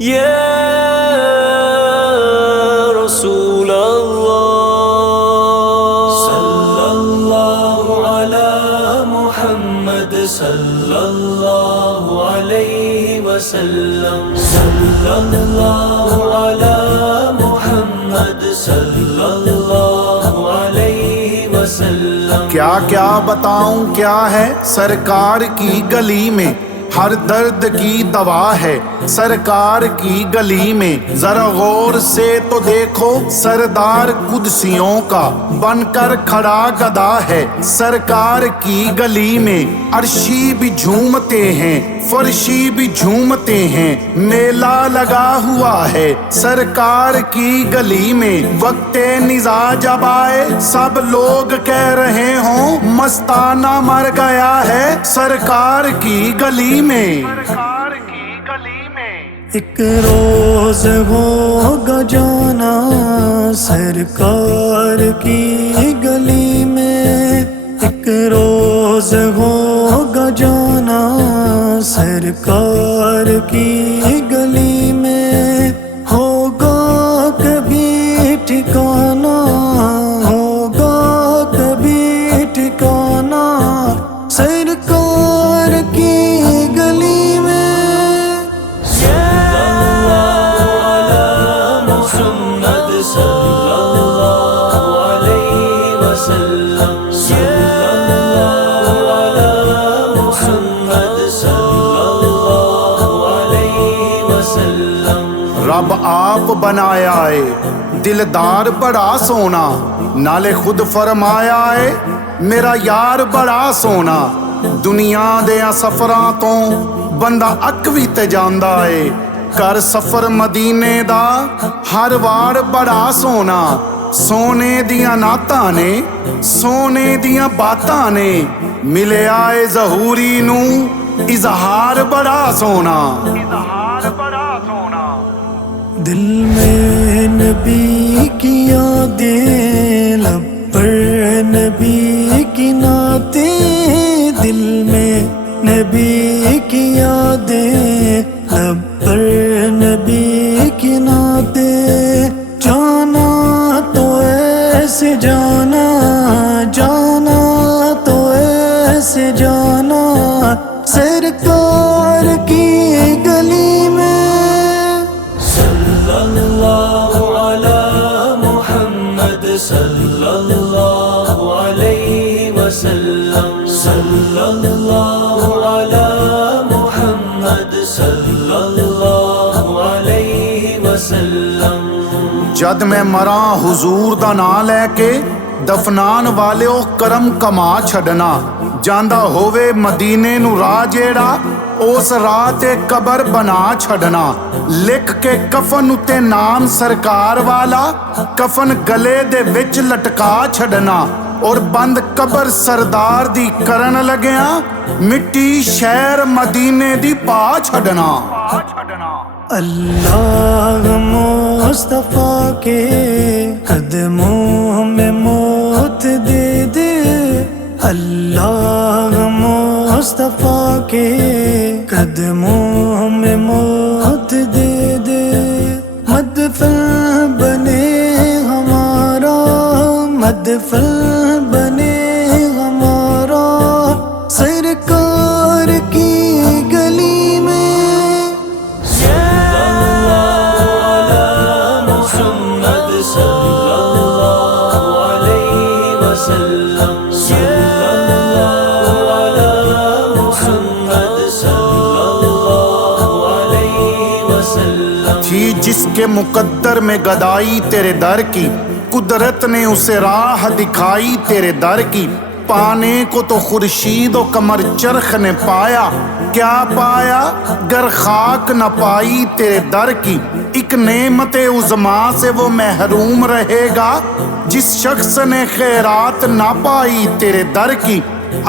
يا رسول الله صلى الله على محمد صلى الله عليه وسلم صلى الله على محمد صلى الله عليه وسلم کیا کیا بتاؤں کیا ہے سرکار کی گلی میں، ہر درد کی دوا ہے سرکار کی گلی میں۔ ذرا غور سے تو دیکھو سردار قدسیوں کا بن کر کھڑا گدا ہے سرکار کی گلی میں۔ عرشی بھی جھومتے ہیں فرشی بھی جھومتے ہیں، میلہ لگا ہوا ہے سرکار کی گلی میں۔ وقت نزا جب آئے سب لوگ کہہ رہے ہوں مستانہ مر گیا ہے سرکار کی گلی میں۔ ایک روز ہوگا جانا سرکار کی گلی میں، ایک روز ہوگا جانا سرکار کی گلی میں۔ ہوگا کبھی ٹھکانا، ہوگا کبھی ٹھکانا سرکار کی گلی میں۔ رب آپ بنایا ہے دلدار بڑا سونا، نالے خود فرمایا ہے میرا یار بڑا سونا۔ دنیا دیا سفراں تو بندہ اک بھی تے جاندا ہے، کر سفر مدینے دا ہر وار بڑا سونا۔ سونے دیاں ناتاں نے سونے دیاں باتاں نے ملے آئے ظہوری نو اظہار بڑا سونا۔ دل میں نبی کی یادیں، لب پر نبی کی نعتیں، دل میں نبی کی یادیں، لب پر نبی کی نعتیں۔ جانا تو ایسے جانا، جانا تو ایسے جانا سرکار کی گلی میں۔ صلی اللہ علیہ وسلم صلی اللہ علی محمد صلی اللہ علیہ وسلم۔ جد میں مراں حضور دا نام لے کے دفنان والے کرم کما چھڈنا، جاندا ہووے مدینے نو راہ جیڑا اس راہ تے قبر بنا چھڈنا۔ لکھ کے کفن اتے نام سرکار والا کفن گلے دے وچ لٹکا چھڈنا، اور بند قبر سردار دی کرن لگیاں مٹی شہر مدینے دی پا چھڈنا۔ اللہ مصطفیٰ کے قدموں میں موت دے دے، اللہ مصطفیٰ کے قدموں میں موت دے دے۔ مدفن بنے ہمارا، مدفن بنے ہمارا سرکار کی گلی میں۔ تھی جس کے مقدر میں گدائی تیرے در کی، قدرت نے اسے راہ دکھائی تیرے در کی۔ پانے کو تو خورشید و قمر چرخ نے پایا، کیا پایا گر خاک نہ پائی تیرے در کی۔ ایک نعمت عظما سے وہ محروم رہے گا جس شخص نے خیرات نہ پائی تیرے در کی۔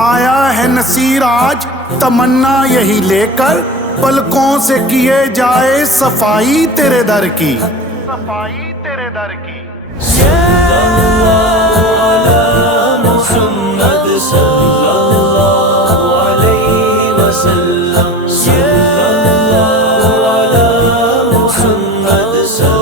آیا ہے نصیر آج تمنا یہی لے کر، پلکوں سے کیے جائے صفائی تیرے در کی، صفائی تیرے در کی۔ صلی